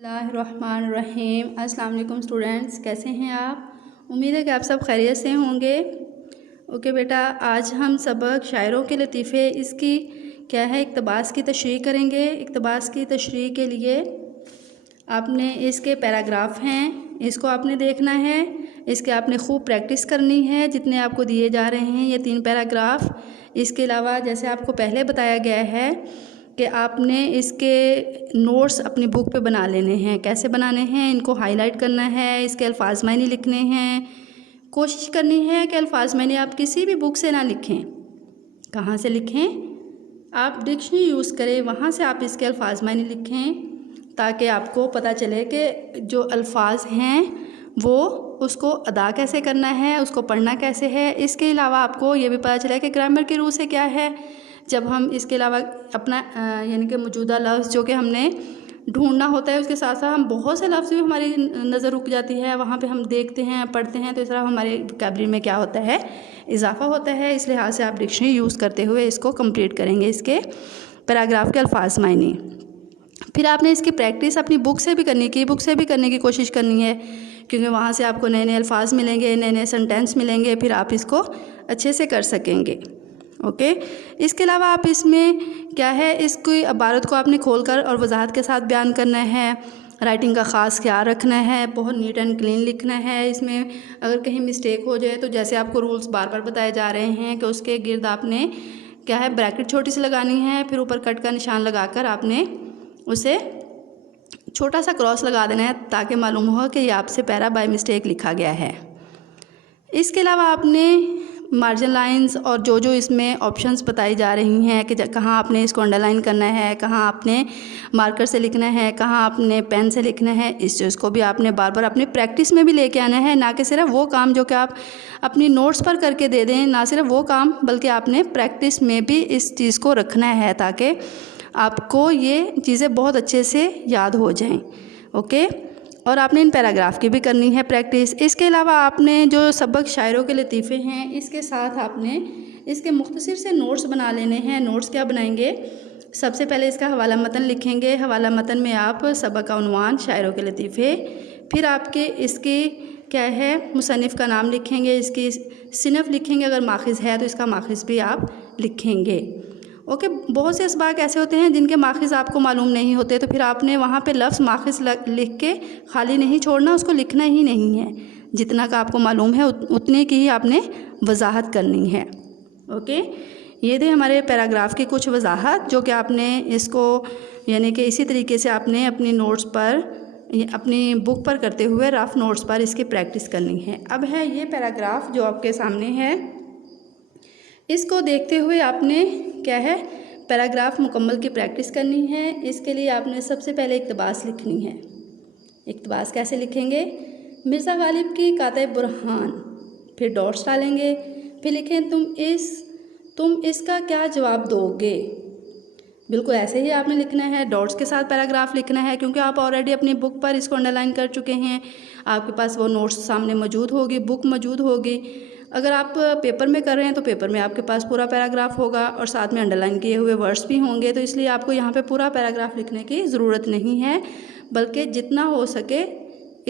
बिस्मिल्लाहिर्रहमानिर्रहीम। अस्सलाम वालेकुम स्टूडेंट्स, कैसे हैं आप? उम्मीद है कि आप सब खैरियत से होंगे। ओके बेटा, आज हम सबक शायरों के लतीफ़े इसकी क्या है इक़्तिबास की तशरीह करेंगे। इक़्तिबास की तशरीह के लिए आपने इसके पैराग्राफ हैं, इसको आपने देखना है, इसके आपने खूब प्रैक्टिस करनी है जितने आपको दिए जा रहे हैं ये 3 पैराग्राफ। इसके अलावा जैसे आपको पहले बताया गया है कि आपने इसके नोट्स अपनी बुक पे बना लेने हैं। कैसे बनाने हैं? इनको हाईलाइट करना है, इसके अल्फाज मायने लिखने हैं। कोशिश करनी है कि अल्फाज मायने आप किसी भी बुक से ना लिखें। कहाँ से लिखें? आप डिक्शनरी यूज़ करें, वहाँ से आप इसके अल्फाज मायने लिखें ताकि आपको पता चले कि जो अल्फाज हैं वो उसको अदा कैसे करना है, उसको पढ़ना कैसे है। इसके अलावा आपको ये भी पता चले कि ग्रामर के रूल से क्या है। जब हम इसके अलावा अपना यानी कि मौजूदा लफ्ज़ जो कि हमने ढूंढना होता है, उसके साथ साथ हम बहुत से लफ्ज़ भी हमारी नज़र रुक जाती है, वहाँ पे हम देखते हैं, पढ़ते हैं, तो इस तरह हमारे वोकैबुलरी में क्या होता है, इजाफा होता है। इस लिहाज से आप डिक्शनरी यूज़ करते हुए इसको कंप्लीट करेंगे, इसके पैराग्राफ के अल्फाज मायने। फिर आपने इसकी प्रैक्टिस अपनी बुक से भी करनी की, बुक से भी करने की कोशिश करनी है, क्योंकि वहाँ से आपको नए नए अल्फाज मिलेंगे, नए नए सेंटेंस मिलेंगे, फिर आप इसको अच्छे से कर सकेंगे। ओके। इसके अलावा आप इसमें क्या है, इसकी इबारत को आपने खोलकर और वजाहत के साथ बयान करना है। राइटिंग का ख़ास ख्याल रखना है, बहुत नीट एंड क्लीन लिखना है। इसमें अगर कहीं मिस्टेक हो जाए तो जैसे आपको रूल्स बार बार बताए जा रहे हैं कि उसके गिर्द आपने क्या है ब्रैकेट छोटी सी लगानी है, फिर ऊपर कट का निशान लगाकर आपने उसे छोटा सा क्रॉस लगा देना है ताकि मालूम हो कि ये आपसे पैरा बाय मिस्टेक लिखा गया है। इसके अलावा आपने मार्जिन लाइंस और जो इसमें ऑप्शंस बताई जा रही हैं कि कहाँ आपने इसको अंडरलाइन करना है, कहाँ आपने मार्कर से लिखना है, कहाँ आपने पेन से लिखना है, इस चीज़ को भी आपने बार बार अपनी प्रैक्टिस में भी लेके आना है। ना कि सिर्फ वो काम जो कि आप अपनी नोट्स पर करके दे दें, ना सिर्फ वो काम, बल्कि आपने प्रैक्टिस में भी इस चीज़ को रखना है ताकि आपको ये चीज़ें बहुत अच्छे से याद हो जाएं। ओके। और आपने इन पैराग्राफ की भी करनी है प्रैक्टिस। इसके अलावा आपने जो सबक शायरों के लतीफ़े हैं, इसके साथ आपने इसके मुख्तसर से नोट्स बना लेने हैं। नोट्स क्या बनाएंगे? सबसे पहले इसका हवाला मतन लिखेंगे। हवाला मतन में आप सबक का उन्वान, शायरों के लतीफ़े, फिर आपके इसके क्या है मुसन्निफ़ का नाम लिखेंगे, इसकी सिनफ लिखेंगे, अगर माखिज़ है तो इसका माखिज़ भी आप लिखेंगे। ओके। बहुत से इसबाक ऐसे होते हैं जिनके माखिज़ आपको मालूम नहीं होते, तो फिर आपने वहाँ पे लफ्ज़ माखिज़ लिख के खाली नहीं छोड़ना, उसको लिखना ही नहीं है। जितना का आपको मालूम है उतने की ही आपने वजाहत करनी है। ओके। ये थे हमारे पैराग्राफ की कुछ वजाहत जो कि आपने इसको यानी कि इसी तरीके से आपने अपनी नोट्स पर, अपनी बुक पर करते हुए रफ नोट्स पर इसकी प्रैक्टिस करनी है। अब है ये पैराग्राफ जो आपके सामने है, इसको देखते हुए आपने क्या है पैराग्राफ मुकम्मल की प्रैक्टिस करनी है। इसके लिए आपने सबसे पहले इक़्तिबास लिखनी है। इक़्तिबास कैसे लिखेंगे? मिर्ज़ा गालिब की कातिब बुरहान, फिर डॉट्स डालेंगे, फिर लिखें तुम इसका क्या जवाब दोगे। बिल्कुल ऐसे ही आपने लिखना है, डॉट्स के साथ पैराग्राफ लिखना है, क्योंकि आप ऑलरेडी अपनी बुक पर इसको अंडरलाइन कर चुके हैं। आपके पास वो नोट्स सामने मौजूद होगी, बुक मौजूद होगी। अगर आप पेपर में कर रहे हैं तो पेपर में आपके पास पूरा पैराग्राफ होगा और साथ में अंडरलाइन किए हुए वर्ड्स भी होंगे, तो इसलिए आपको यहाँ पे पूरा पैराग्राफ लिखने की ज़रूरत नहीं है, बल्कि जितना हो सके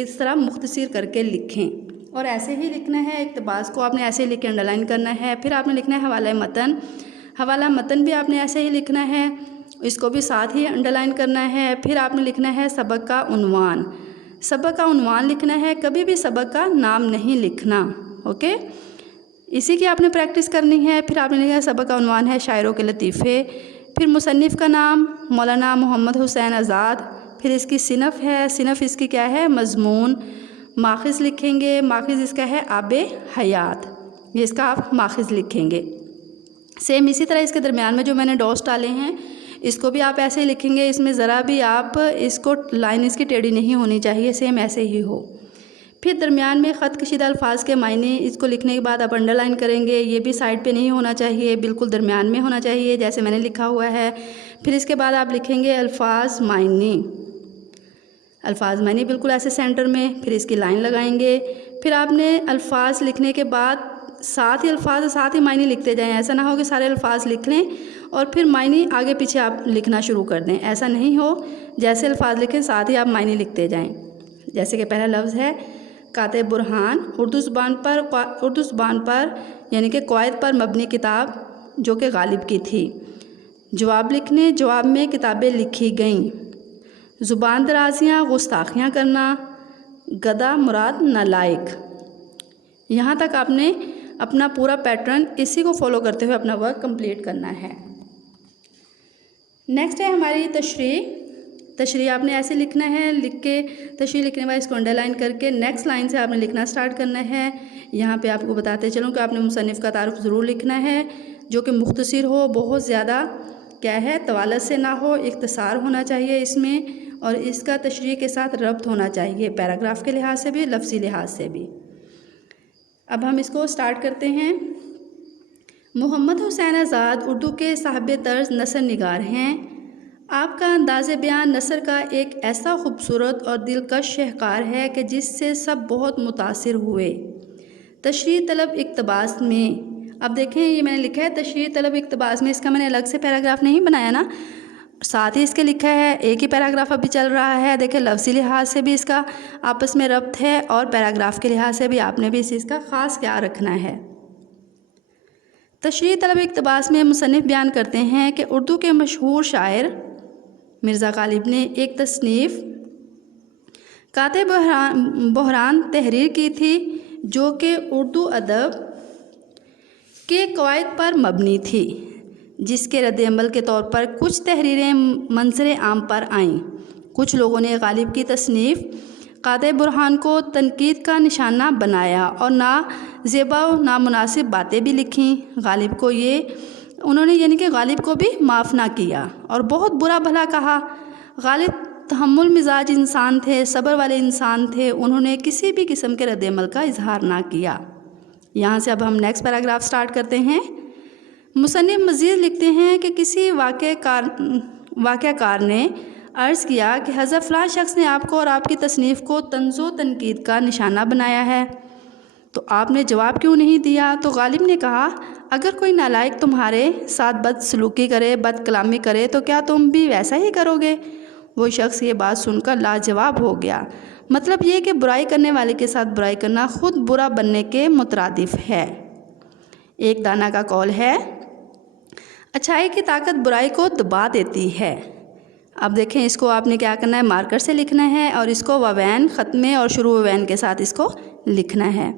इस तरह मुख्तसर करके लिखें। और ऐसे ही लिखना है, इक़्तिबास को आपने ऐसे ही लिख के अंडरलाइन करना है। फिर आपने लिखना है हवाला मतन। हवाला मतन भी आपने ऐसे ही लिखना है, इसको भी साथ ही अंडरलाइन करना है। फिर आपने लिखना है सबक का उन्वान। सबक का उन्वान लिखना है, कभी भी सबक का नाम नहीं लिखना। ओके। इसी की आपने प्रैक्टिस करनी है। फिर आपने लिखा है सबक का उन्वान है शायरों के लतीफ़े, फिर मुसन्निफ़ का नाम मौलाना मोहम्मद हुसैन आज़ाद, फिर इसकी सिनफ़ है, सिनफ़ इसकी क्या है मज़मून। माखिज़ लिखेंगे, माखिज़ इसका है आबे हयात, ये इसका आप माखिज़ लिखेंगे। सेम इसी तरह इसके दरमियान में जो मैंने डॉट्स डाले हैं इसको भी आप ऐसे ही लिखेंगे। इसमें ज़रा भी आप इसको लाइन इसकी टेढ़ी नहीं होनी चाहिए, सेम ऐसे ही हो। फिर दरमियान में ख़त कशीदा अल्फाज के मायने, इसको लिखने के बाद आप अंडरलाइन करेंगे, ये भी साइड पे नहीं होना चाहिए, बिल्कुल दरमियान में होना चाहिए जैसे मैंने लिखा हुआ है। फिर इसके बाद आप लिखेंगे अल्फाज मायने, अल्फाज मायने बिल्कुल ऐसे सेंटर में, फिर इसकी लाइन लगाएंगे। फिर आपने अल्फाज लिखने के बाद साथ ही अल्फाज साथ ही मायने लिखते जाएं, ऐसा ना हो कि सारे अल्फाज लिख लें और फिर मायने आगे पीछे आप लिखना शुरू कर दें। ऐसा नहीं हो जैसे अल्फाज लिखें साथ ही आप मायने लिखते जाएं। जैसे कि पहला लफ्ज़ है कातिब बुरहान, उर्दू ज़ुबान पर यानी कि क़वायद पर मबनी किताब जो कि गालिब की थी। जवाब लिखने, जवाब में किताबें लिखी गईं। ज़ुबान दराजियाँ, गुस्ताखियाँ करना, गदा मुराद नालायक। यहाँ तक आपने अपना पूरा पैटर्न इसी को फॉलो करते हुए अपना वर्क कंप्लीट करना है। नेक्स्ट है हमारी तशरीह। तशरीह आपने ऐसे लिखना है, लिख के तशरीह लिखने के बाद इसको अंडरलाइन करके नेक्स्ट लाइन से आपने लिखना स्टार्ट करना है। यहाँ पे आपको बताते चलूँ कि आपने मुसन्निफ़ का तारुफ ज़रूर लिखना है जो कि मुख्तसर हो, बहुत ज़्यादा क्या है तवालत से ना हो, इख्तिसार होना चाहिए इसमें, और इसका तशरीह के साथ रब्त होना चाहिए पैराग्राफ के लिहाज से भी, लफ्ज़ी लिहाज से भी। अब हम इसको स्टार्ट करते हैं। मोहम्मद हुसैन आज़ाद उर्दू के साहिब तर्ज नसर निगार हैं। आपका अंदाज़ बयान नसर का एक ऐसा खूबसूरत और दिलकश शहकार है कि जिससे सब बहुत मुतासिर हुए। तशरीह तलब इक़्तिबास में, अब देखें ये मैंने लिखा है तशरीह तलब इक़्तिबास में, इसका मैंने अलग से पैराग्राफ नहीं बनाया ना, साथ ही इसके लिखा है, एक ही पैराग्राफ अभी चल रहा है। देखिए लफ्ज़ी लिहाज से भी इसका आपस में रब्त है और पैराग्राफ के लिहाज से भी आपने भी इस चीज़ का ख़ास ख्याल रखना है। तशरीह तलब इक़्तिबास में मुसन्निफ़ बयान करते हैं कि उर्दू के मशहूर शायर मिर्ज़ा गालिब ने एक तसनीफ़ कातिब बुरहान तहरीर की थी जो कि उर्दू अदब के क़वायद पर मबनी थी, जिसके रद्द-ए-अमल के तौर पर कुछ तहरीरें मंज़र आम पर आईं। कुछ लोगों ने गालिब की तसनीफ़ कातिब बुरहान को तनकीद का निशाना बनाया और ना ज़ेबा व नामुनासिब बातें भी लिखीं। गालिब को ये उन्होंने यानी कि गालिब को भी माफ़ ना किया और बहुत बुरा भला कहा। गालिब तहम्मुल मिजाज इंसान थे, सब्र वाले इंसान थे, उन्होंने किसी भी किस्म के रद्द-ए-अमल का इजहार ना किया। यहाँ से अब हम नेक्स्ट पैराग्राफ स्टार्ट करते हैं। मुसन्निफ़ मज़ीद लिखते हैं कि किसी वाक़याकार ने अर्ज़ किया कि हज़रत फ़लाँ शख्स ने आपको और आपकी तसनीफ़ को तंज़ो तनकीद का निशाना बनाया है, तो आपने जवाब क्यों नहीं दिया? तो गालिब ने कहा, अगर कोई नालायक तुम्हारे साथ बदसलूकी करे, बदकलामी करे तो क्या तुम भी वैसा ही करोगे? वो शख्स ये बात सुनकर लाजवाब हो गया। मतलब ये कि बुराई करने वाले के साथ बुराई करना खुद बुरा बनने के मुतरादिफ है। एक दाना का कौल है, अच्छाई की ताकत बुराई को दबा देती है। अब देखें इसको आपने क्या करना है, मार्कर से लिखना है और इसको ववैन ख़त्मे और शुरू ववैन के साथ इसको लिखना है।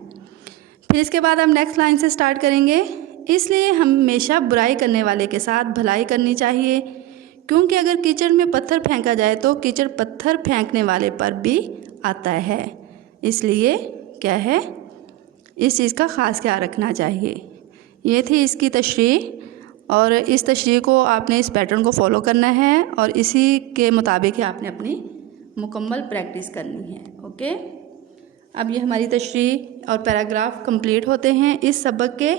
फिर इसके बाद हम नेक्स्ट लाइन से स्टार्ट करेंगे। इसलिए हमेशा बुराई करने वाले के साथ भलाई करनी चाहिए, क्योंकि अगर कीचड़ में पत्थर फेंका जाए तो कीचड़ पत्थर फेंकने वाले पर भी आता है। इसलिए क्या है, इस चीज़ का ख़ास ख्याल रखना चाहिए। ये थी इसकी तशरीह और इस तशरीह को आपने इस पैटर्न को फॉलो करना है और इसी के मुताबिक ही आपने अपनी मुकम्मल प्रैक्टिस करनी है। ओके, अब ये हमारी तशरीह और पैराग्राफ कंप्लीट होते हैं इस सबक के,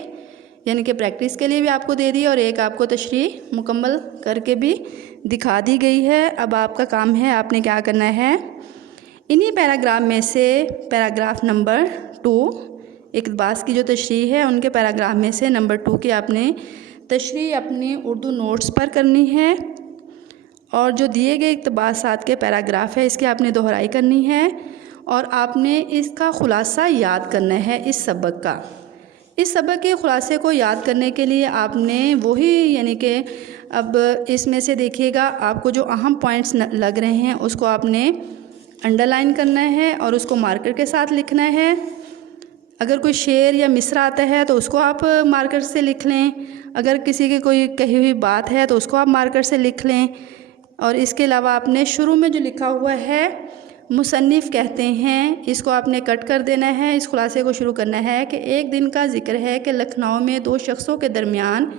यानी कि प्रैक्टिस के लिए भी आपको दे दी और एक आपको तशरीह मुकम्मल करके भी दिखा दी गई है। अब आपका काम है, आपने क्या करना है, इन्हीं पैराग्राफ में से पैराग्राफ नंबर 2 इक़्तिबास की जो तशरीह है उनके पैराग्राफ में से नंबर 2 की आपने तशरीह अपनी उर्दू नोट्स पर करनी है और जो दिए गए इक़्तिबासात के पैराग्राफ है इसकी आपने दोहराई करनी है और आपने इसका ख़ुलासा याद करना है इस सबक का। इस सबक के ख़ुलासे को याद करने के लिए आपने वही यानी कि अब इसमें से देखिएगा आपको जो अहम पॉइंट्स लग रहे हैं उसको आपने अंडरलाइन करना है और उसको मार्कर के साथ लिखना है। अगर कोई शेर या मिसरा आता है तो उसको आप मार्कर से लिख लें, अगर किसी की कोई कही हुई बात है तो उसको आप मार्कर से लिख लें। और इसके अलावा आपने शुरू में जो लिखा हुआ है मुसन्निफ़ कहते हैं, इसको आपने कट कर देना है। इस खुलासे को शुरू करना है कि एक दिन का जिक्र है कि लखनऊ में 2 शख्सों के दरमियान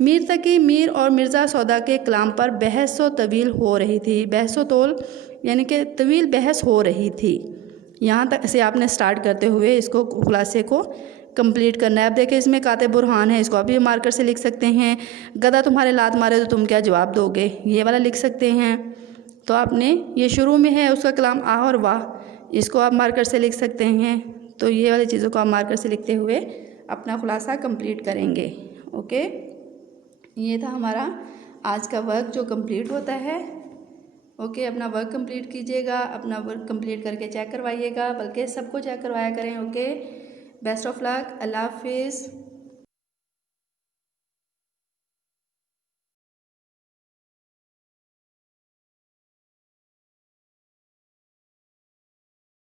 मीर तकी मीर और मिर्ज़ा सौदा के कलाम पर बहस व तवील हो रही थी। बहस व तौल यानी कि तवील बहस हो रही थी। यहाँ तक से आपने स्टार्ट करते हुए इसको खुलासे को कंप्लीट करना है। अब देखिए इसमें कातिब बुरहान है, इसको आप भी मार्कर से लिख सकते हैं। गधा तुम्हारे लात मारे तो तुम क्या जवाब दोगे, ये वाला लिख सकते हैं। तो आपने ये शुरू में है उसका कलाम आ और वाह, इसको आप मार्कर से लिख सकते हैं। तो ये वाली चीज़ों को आप मार्कर से लिखते हुए अपना खुलासा कंप्लीट करेंगे। ओके, ये था हमारा आज का वर्क जो कंप्लीट होता है। ओके, अपना वर्क कंप्लीट कीजिएगा, अपना वर्क कंप्लीट करके चेक करवाइएगा, बल्कि सबको चेक करवाया करें। ओके, बेस्ट ऑफ लक, अल्लाह हाफिज़।